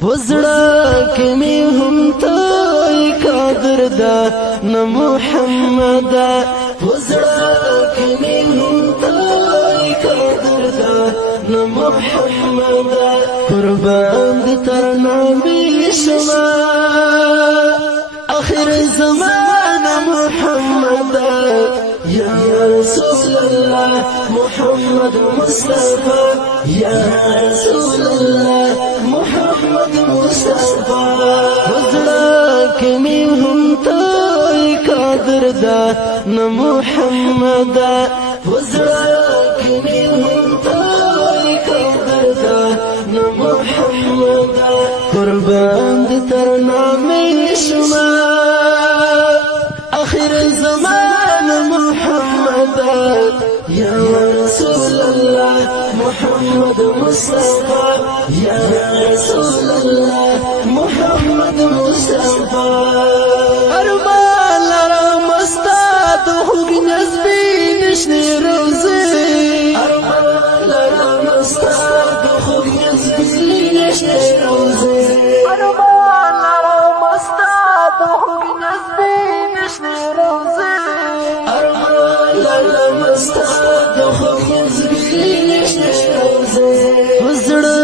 پزړه کې مې هم ته قادر ده نه محمد پزړه کې مې هم ته قادر ده نه محمد قربان دې تر نبی شما آخر زمانه محمد یا رسول الله محمد مصطفى یا رسول الله محمد مصطفى وزړه کې مې هم ته قادر ده نه محمد وزړه کې مې هم ته قادر ده نه محمد قربان دې تر نامې شما آخر زمان محمد یا رسول الله محمد مصطفى یا رسول الله محمد مصطفى ارمان لرم استاد خوږ نسبی نشنی روزه ارمان لرم استاد خوږ نسبی نشنی روزه ارمان لرم استاد خوږ نسبی نشنی روزه ارمان لرم استاد خوږ نسبی نشنی روزه وزړه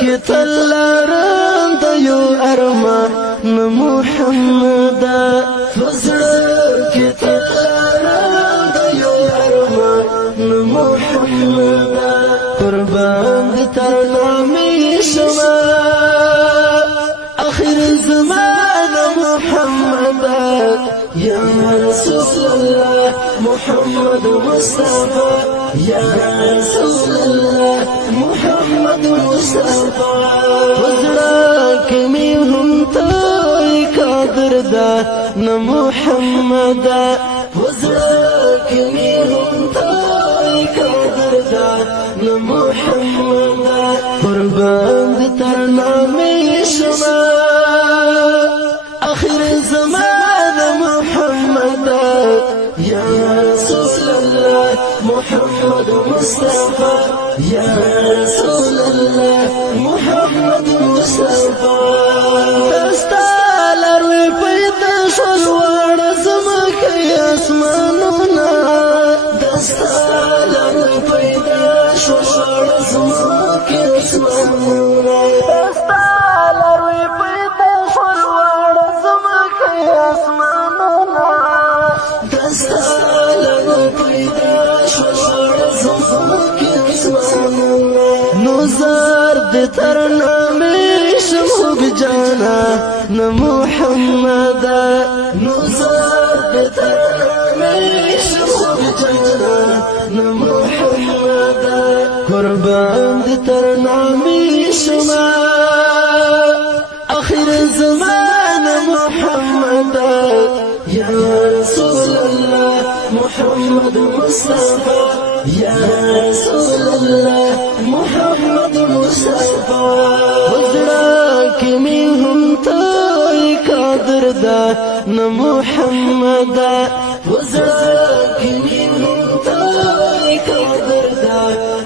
کې تلارم د یو ارمان نه محمد وزړه کې تلارم د یو ارمان نه محمد قربان دې تر نامې شما آخر زمان محمد یا رسول الله محمد مصطفى یا رسول الله محمد مصطفى وزړه کې مې هم ته قادر ده نه محمد وزړه کې مې هم ته قادر ده نه محمد قربان دې تر نامې شما آخر زمان محمد یا رسول الله محمد مصطفى یا رسول الله محمد مصطفى دستا لروي پیدا شول وړ زمکه اسمانونه دستا لروي پیدا شول وړ زمکه اسمانونه دستا لروي پیدا شول وړ زمکه اسمانونه دستا لروي پیدا شول وړ زمکه اسمانونه نو زار دې تر نامې شموږ جانا نه محمد نو زار دې تر نامې شموږ جانا نه محمد قربان دې تر نامې شما آخر زمان محمد یا رسول الله محمد مصطفى یا رسول الله محمد مصطفى وزړه کې مې هم ته قادر ده نه محمد وزړه کې مې هم ته قادر ده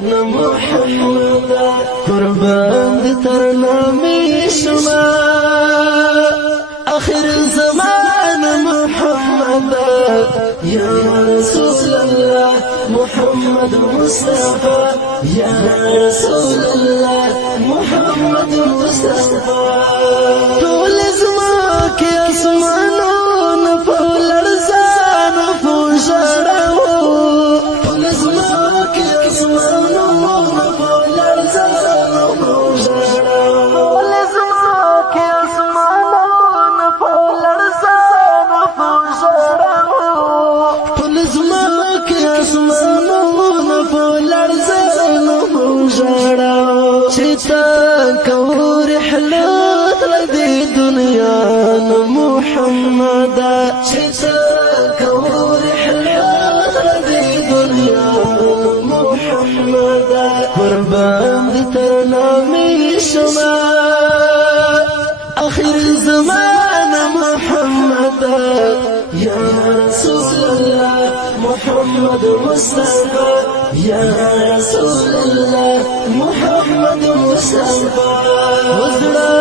نه محمد قربان دې تر نامې شما آخر زمان محمد یا رسول الله محمد مصطفى یا رسول الله محمد مصطفى ټول زما کې اسمانونه په لړزان په ژړاو ټول زما کې اسمانونه په لړزان په ژړاو ټول زما کې اسمانونه په لړزان په ژړاو ټول زما کې اسمانونه په لړزان په ژړاو چې تا کو رحلت لدې دنیا نه محمد چې تا کو رحلت لدې دنیا نه محمد قربان دې تر نامې شما آخر زمان محمد یا رسول الله محمد مصطفى یا رسول الله محمد مصطفى وزړه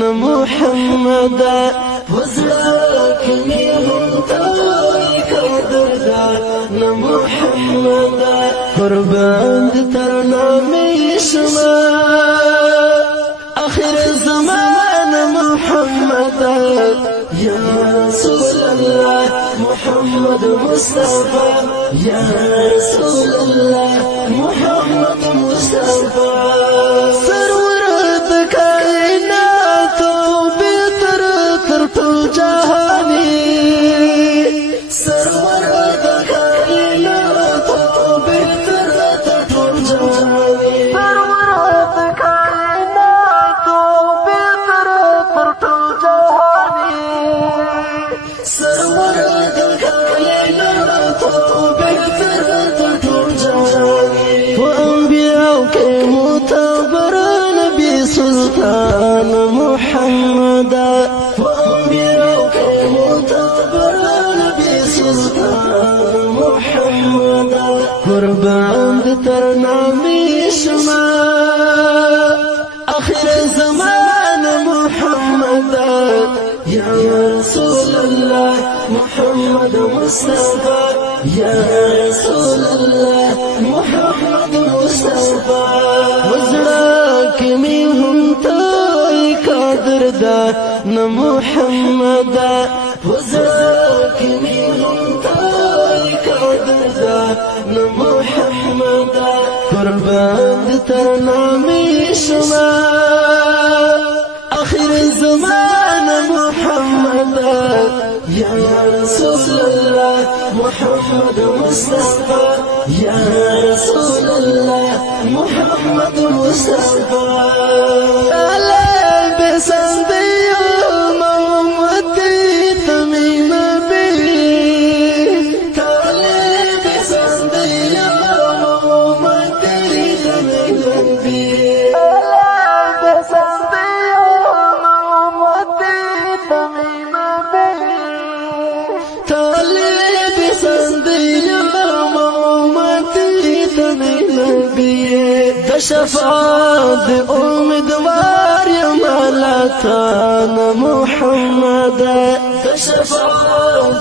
محمد وزراك ميهم تايك دردا محمد قربان ترنا ميشما آخر الزمان محمد يا رسول الله محمد مصطفى يا رسول الله محمد مصطفى سرورت كائنات بتر ترتو جهاني سرورت كائنات بتر ترتو جهاني سرورت كائنات بتر ترتو جهاني سرورت كائنات بتر ترتو جهاني وأنبياءك متبر نبي سلطان محمد وأنبياءك متبر نبي سلطان محمد قربان ترنا ميشما آخر الزمان محمد يا رسول الله محمد مصطفى يا رسول الله محمد مصطفى وزراك منهم تايك دردا محمد وزراك منهم تايك دردا محمد قربان ترنا ميشما آخر الزمان محمد يا رسول الله محمد مصطفى يا رسول الله محمد مصطفى طالب سندي محمدي تميم بي طالب سندي محمدي تميم بي طالب سندي محمدي تميم بي طالب سندي محمدي تميم بي شفاعت امیدوار یم لتان محمد شفاعت